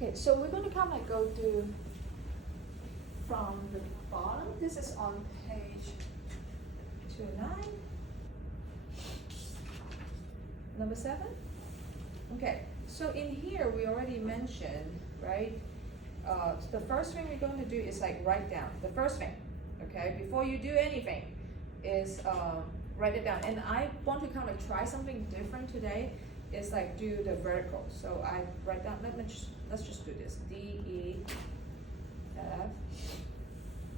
Okay, so we're going to kind of go to from the bottom. This is on page 209. Number 7. Okay, so in here we already mentioned, right? The first thing we're going to do is like write down. The first thing, okay, before you do anything, is write it down. And I want to kind of try something different today. Is like do the vertical. So I write down. Let's just do this. D, E, F,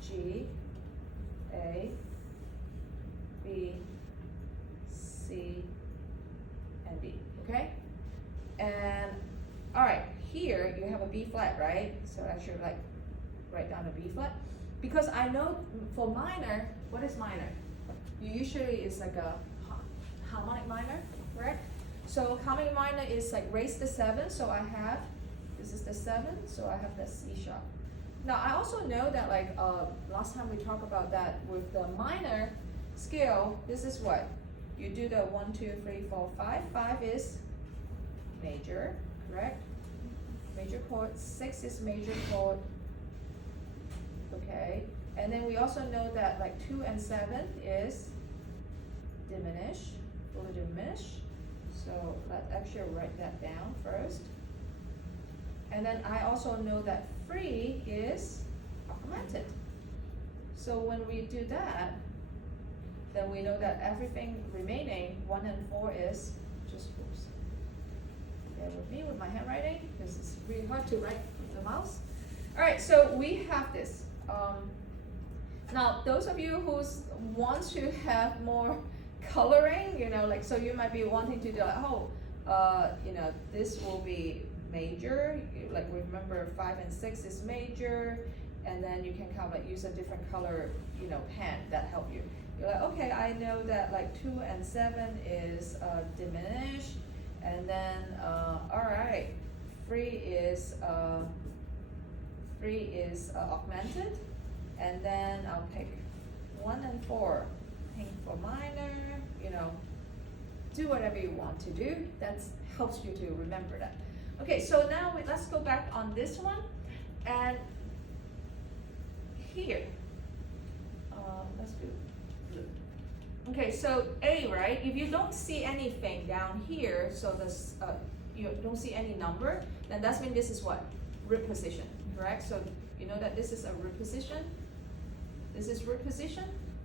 G, A, B, C, and D. Okay. And all right, here you have a B flat, right? So I should like write down a B flat because I know for minor, what is minor? Usually it's like a harmonic minor, correct? So harmonic minor is like raised to 7. So I have this is the 7. So I have the C sharp. Now I also know that like last time we talked about that with the minor scale. This is what you do the 1, 2, 3, 4, 5. 5 is major, correct? Major chord. 6 is major chord. Okay, and then we also know that like 2 and 7 is diminish, fully diminish. So let's actually write that down first. And then I also know that 3 is augmented. So when we do that, then we know that everything remaining 1 and 4 is just oops. Bear with me with my handwriting because it's really hard to write with the mouse. All right, so we have this. Now, those of you who want to have more coloring, you know, like so you might be wanting to do like, you know, this will be major. Like remember 5 and 6 is major, and then you can kind of like use a different color, you know, pen that help you. You're like, okay, I know that like 2 and 7 is diminished, and then all right, 3 is augmented, and then I'll pick 1 and 4, pink for minor, you know, do whatever you want to do. That helps you to remember that. Okay, so now let's go back on this one, and here, let's do blue. Okay, so A, right? If you don't see anything down here, so this you don't see any number, then that means this is what? Root position, correct? So you know that this is a root position. This is root position.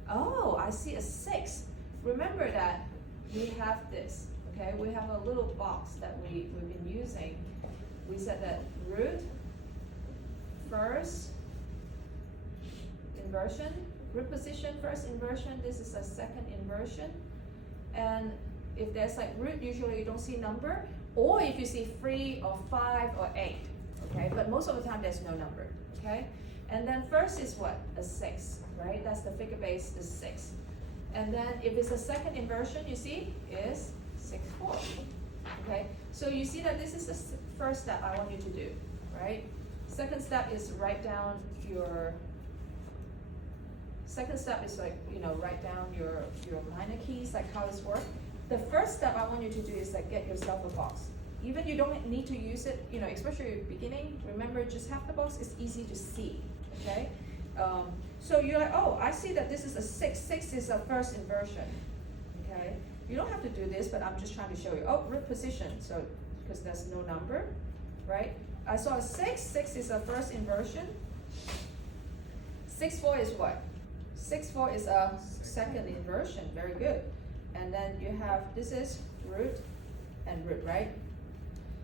Oh, I see a 6. Remember that we have this, okay? We have a little box that we've been using. We said that root, first, inversion, root position, first inversion, this is a second inversion. And if there's like root, usually you don't see number, or if you see 3 or 5 or 8, okay? But most of the time there's no number, okay? And then first is what? A 6, right? That's the figure base is 6. And then if it's a second inversion, you see, is 6, 4. Okay? So you see that this is the first step I want you to do, right? Second step is write down your, second step is like, you know, write down your minor keys, like how this works. The first step I want you to do is like get yourself a box. Even you don't need to use it, you know, especially at the beginning, remember just have the box, it's easy to see, okay? So you're like, oh, I see that this is a 6. 6 is a first inversion, okay? You don't have to do this, but I'm just trying to show you. Oh, root position, so because there's no number, right? I saw a 6. 6 is a first inversion. 6, 4 is what? 6, 4 is a second inversion. Very good. And then you have, this is root and root, right?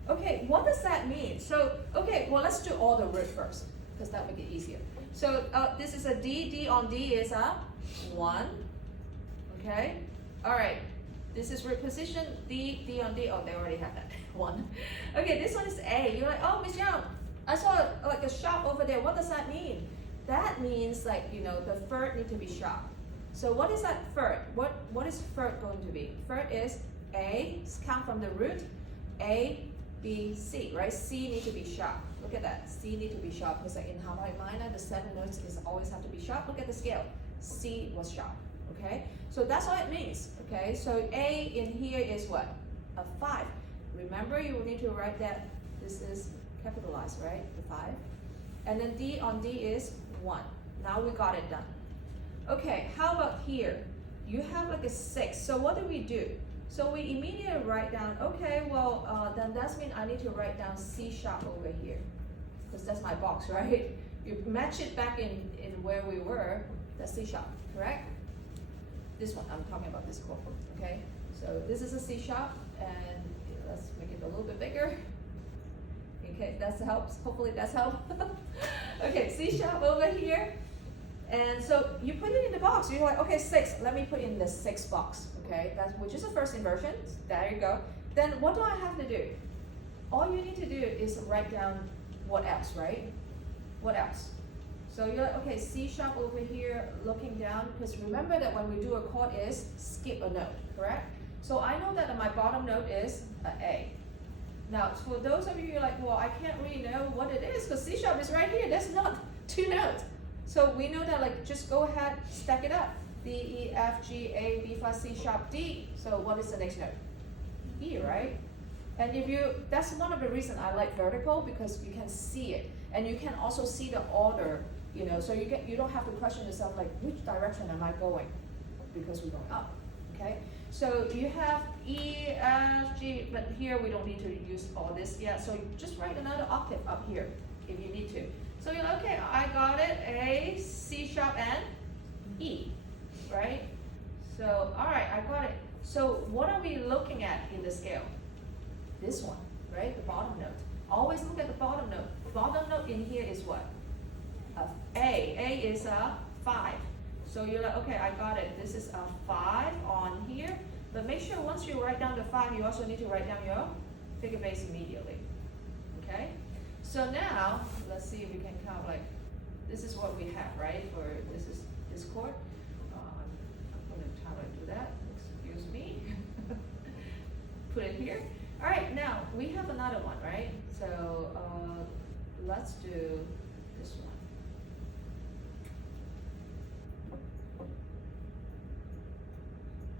Okay, what does that mean? So, okay, well, let's do all the root first, because that will make it easier. So this is a D. D on D is a 1. Okay? All right. This is root position. D. D on D. Oh, they already have that. 1. Okay, this one is A. You're like, oh, Miss Young, I saw like a sharp over there. What does that mean? That means like, you know, the third need to be sharp. So what is that third? What is third going to be? Third is A. Count from the root. A, B, C, right? C need to be sharp. Look at that. C need to be sharp because like in harmonic minor, the 7 notes is always have to be sharp. Look at the scale. C was sharp. Okay? So that's what it means. Okay? So A in here is what? A 5. Remember, you will need to write that this is capitalized, right? The 5. And then D on D is 1. Now we got it done. Okay, how about here? You have like a 6. So what do? So we immediately write down, okay, well, then that means I need to write down C sharp over here. Because that's my box, right? You match it back in where we were, that's C sharp, correct? This one, I'm talking about this chord, okay? So this is a C sharp, and let's make it a little bit bigger. In case that helps, hopefully that's helped. Okay, C sharp over here. And so you put it in the box, you're like, okay, 6, let me put in the 6 box, okay? That's, which is the first inversion, there you go. Then what do I have to do? All you need to do is write down what else, right? What else? So you're like, okay, C sharp over here, looking down, because remember that when we do a chord is skip a note, correct? So I know that my bottom note is an A. Now, for those of you who are like, well, I can't really know what it is, because C sharp is right here, that's not 2 notes. So we know that, like, just go ahead, stack it up. D, E, F, G, A, B flat, C sharp, D. So what is the next note? E, right? And if you, that's one of the reasons I like vertical, because you can see it. And you can also see the order, you know, so you don't have to question yourself, like, which direction am I going? Because we're going up, okay? So you have E, F, G, but here we don't need to use all this yet. So just write another octave up here if you need to. So you're like, okay, I got it, A, C sharp, and E, right? So, all right, I got it. So what are we looking at in the scale? This one, right, the bottom note. Always look at the bottom note. Bottom note in here is what? A. A is a 5. So you're like, okay, I got it. This is a 5 on here. But make sure once you write down the 5, you also need to write down your figure bass immediately. Okay? So now, let's see if we can count, like, this is what we have, right? For this chord. I'm going to try to do that. Excuse me. Put it here. All right, now we have another one, right? So let's do this one.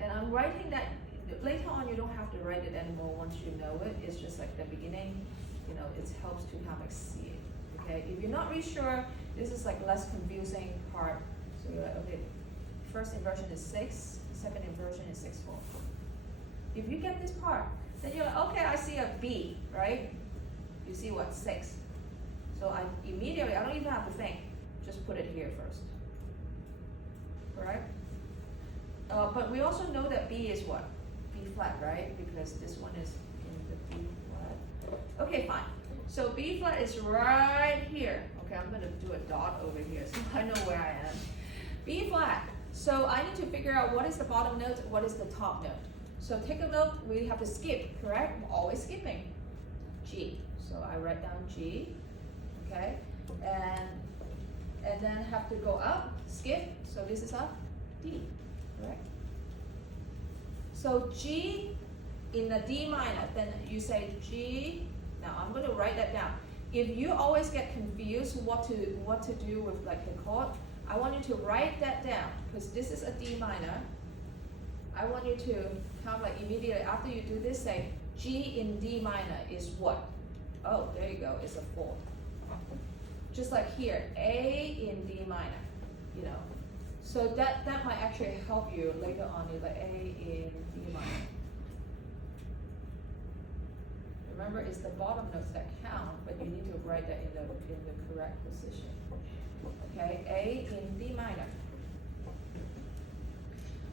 And I'm writing that, later on you don't have to write it anymore once you know it. It's just like the beginning, you know, it helps to kind of like see it, okay? If you're not really sure, this is like less confusing part. So you're like, okay, first inversion is 6, second inversion is 6, 4. If you get this part, then you're like, okay, I see a B, right? You see what, 6. So I immediately, I don't even have to think, just put it here first, correct? But we also know that B is what? B flat, right? Because this one is in the B flat. Okay, fine. So B flat is right here. Okay, I'm gonna do a dot over here so I know where I am. B flat. So I need to figure out what is the bottom note, what is the top note. So take a note, we have to skip, correct? I'm always skipping. G. So I write down G, okay? And then have to go up, skip. So this is a D, correct? So G in the D minor, then you say G. Now I'm going to write that down. If you always get confused what to do with like the chord, I want you to write that down because this is a D minor. I want you to kind of like immediately after you do this say G in D minor is what? Oh, there you go, it's a 4. Just like here, A in D minor, you know. So that might actually help you later on. You're like A in D minor. Remember, it's the bottom notes that count, but you need to write that in the correct position. Okay, A in D minor.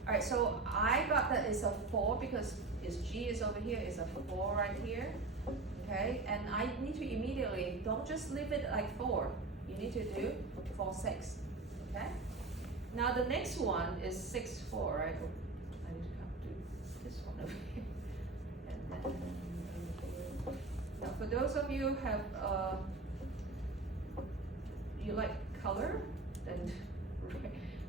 All right, so I got that it's a 4 because G is over here, it's a 4 right here. Okay, and I need to immediately, don't just leave it like 4. You need to do 4, 6. Okay? Now the next one is 6, 4, right? I need to come do this one over here. And then, now for those of you who have, you like color, then,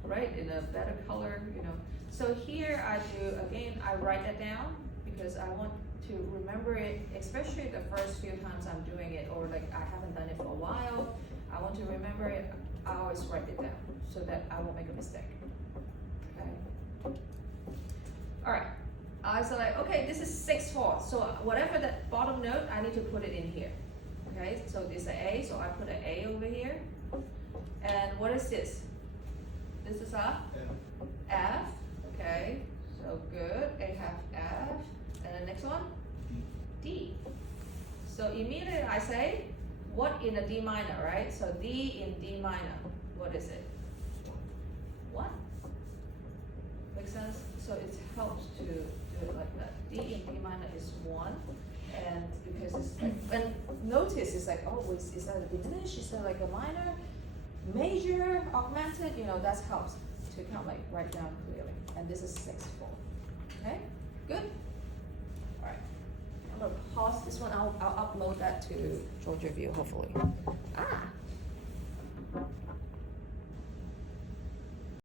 right, in a better color, you know. So here I do, again, I write that down because I want to remember it, especially the first few times I'm doing it, or like I haven't done it for a while. I want to remember it. I always write it down so that I won't make a mistake. Okay. All right. I was like, okay, this is 6, 4. So whatever that bottom note, I need to put it in here. okay? So it's an A, so I put an A over here. And what is this? This is a F, okay? So good, A half F. And the next one? D. So immediately I say, what in a D minor, right? So D in D minor, what is it? 1. Make sense? So it helps to do it like that. D in D minor is 1. And because it's like, and notice it's like, oh, is that a diminished? Is that like a minor, major, augmented? You know, that helps to kind of like write down clearly. And this is 6/4. Okay, good. All right, I'm gonna pause this one. I'll upload that to Georgia View hopefully.